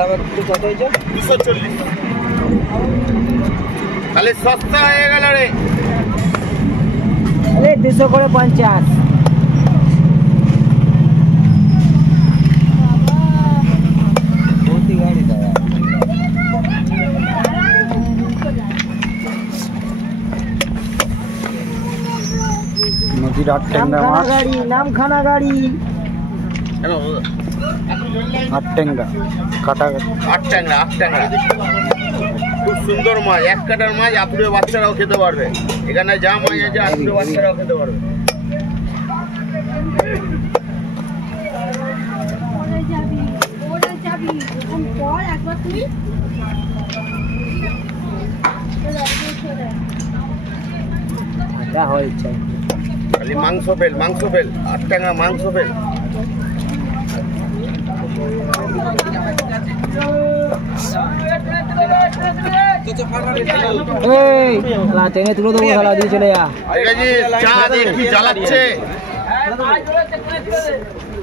কত হয়েছে? 240। তাহলে সস্তা হয়ে গেল রে। 200 করে 50। নদীর আট ট্যাংরা মাছ, নামখানা গাড়ি, আট ট্যাংরা কাটা, আট ট্যাংরা খুব সুন্দর মাছ, এক কাটার মাছ। আপুরে বাচ্চারাও খেতে পারবে। এখানে যা মাছ আছে আপুরে বাচ্চারাও খেতে পারবে। খালি মাংস ফেল, আট ট্যাংরা মাংস ফেল। টেনে তুলে দেবো, খেলা দিয়ে চলে যা। চা দেখি জ্বালাচ্ছে,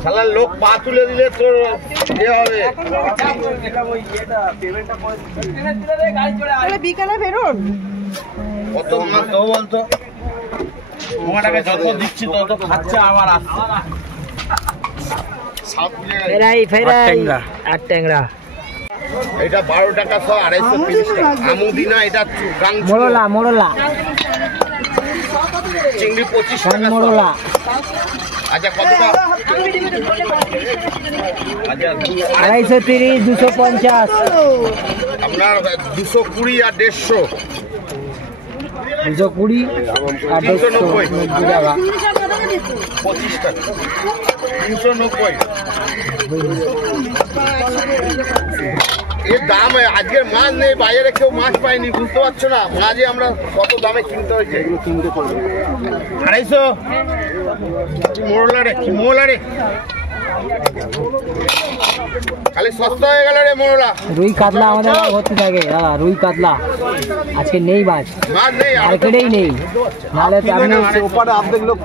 শালার লোক পা তুলে দিলে তোর ইয়ে হবে। বিকালে বেরোন, কত মাছ দেবো বলতো? তোমাটাকে যত দিচ্ছি তত খাচ্ছে, আবার আসছে। আট ট্যাংরা এটা 12 টাকা 100, 250 টাকা। আমুদিনা এটা মোড়লা চিংড়ি 25 টাকা মোড়লা। আচ্ছা কতটা? আচ্ছা 230, 250, আপনার 220 আর 150। 220 আর 390 টাকা, 25 টাকা, 390। এর দাম আজকের মাছ নেই, বাইরে কেউ মাছ পায়নি, বুঝতে পারছো না? মাঝে আমরা কত দামে কিনতে হয়েছে। 250 মোড়লা রে খালি সস্তা হয়ে গেল রে মোড়লা। রুই কাতলা আমাদের ভর্তি থাকে দাদা, রুই কাতলা আজকে নেই, মাছ নেই, মার্কেটেই নেই। নাহলে তো আপনি ওপারে অর্ধেক লোক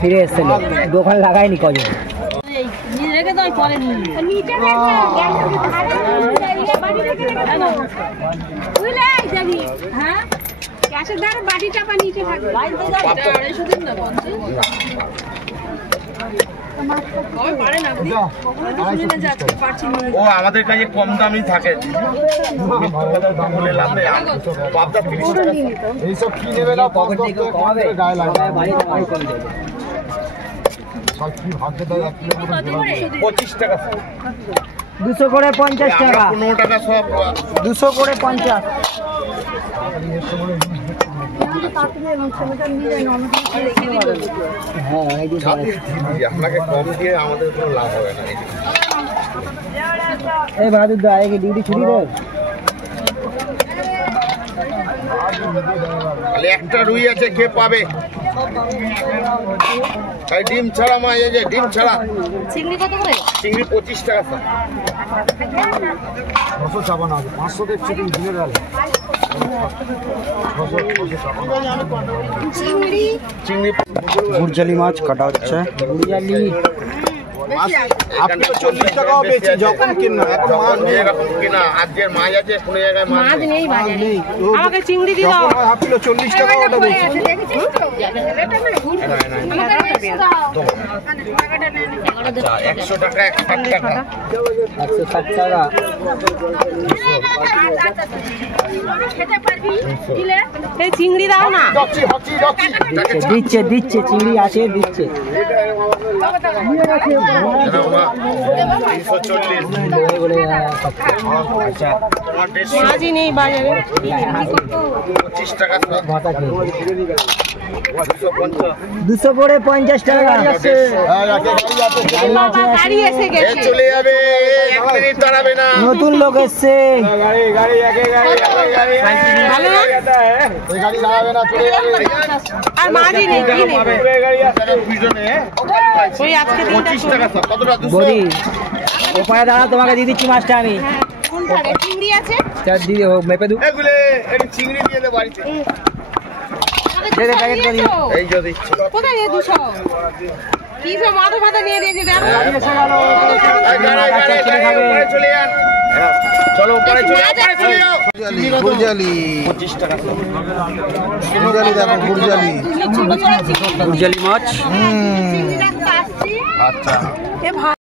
ফিরে এসছে, দোকান লাগায়নি কজন। ও আমাদের কাছে কম দামই থাকে। এইসব কি নেবে না, 25 টাকা, 200 করে 50 টাকা, 15 টাকা সব, 200 করে 50। আপনাকে কম দিয়ে আমাদের কোনো লাভ হবে না। এই বাহাদুর দা আগে ডিউটি ছুটি দে। তাহলে একটা রুই আছে, কে পাবে? ডিম ছাড়া মাছ আছে, ডিম ছাড়া। চিংড়ি কত করে? চিংড়ি 25 টাকা স্যার। 500 দেখছি তুমি দিনের বেলা। চিংড়ি গুড়জালি মাছ কাটা হচ্ছে। আপনি তো 40 টাকাও বেচি যখন কিনা, যখন যেরকম কিনা। আজকের মাছ আছে, কোনো জায়গায় মাছ নেই, আমাকে চিংড়ি দিয়ে দাও। হাফ কিলো 40 টাকা ওটা বেচি। 100 টাকা, 160 টাকা, 160 টাকা। এই চিংড়ি দাও না। দিচ্ছে চিংড়ি আছে, দিচ্ছে। 340। মাছই নেই বাজারে। 25 টাকা, 200 করে 50 টাকা। গাড়ি এসে গেছে, চলে যাবে, 1 মিনিট দাঁড়াবে না। নতুন লোক এসছে। আর মাছই নেই, কি নেবে? ওই আজকে 25 টাকা সব। কতটা? 200। বলি ওপারে দাঁড়া, তোমাকে দিয়ে দিচ্ছি মাছটা আমি। কোনটা চিংড়ি আছে? দিদি হোক মেপে দু। এগুলো এই চিংড়ি দিয়ে দে বাড়িতে। এই যে দিচ্ছি। কোথায় 200? কি সব মাথা নিয়ে দিয়েছে, দেখো। চলে যান। চলো ওপরে চলে যাও। গুরজালি গুরজালি দেখো গুরজালি গুরজালি মাছ। চিংড়ি রাখতে আসছি। আচ্ছা এ ভাই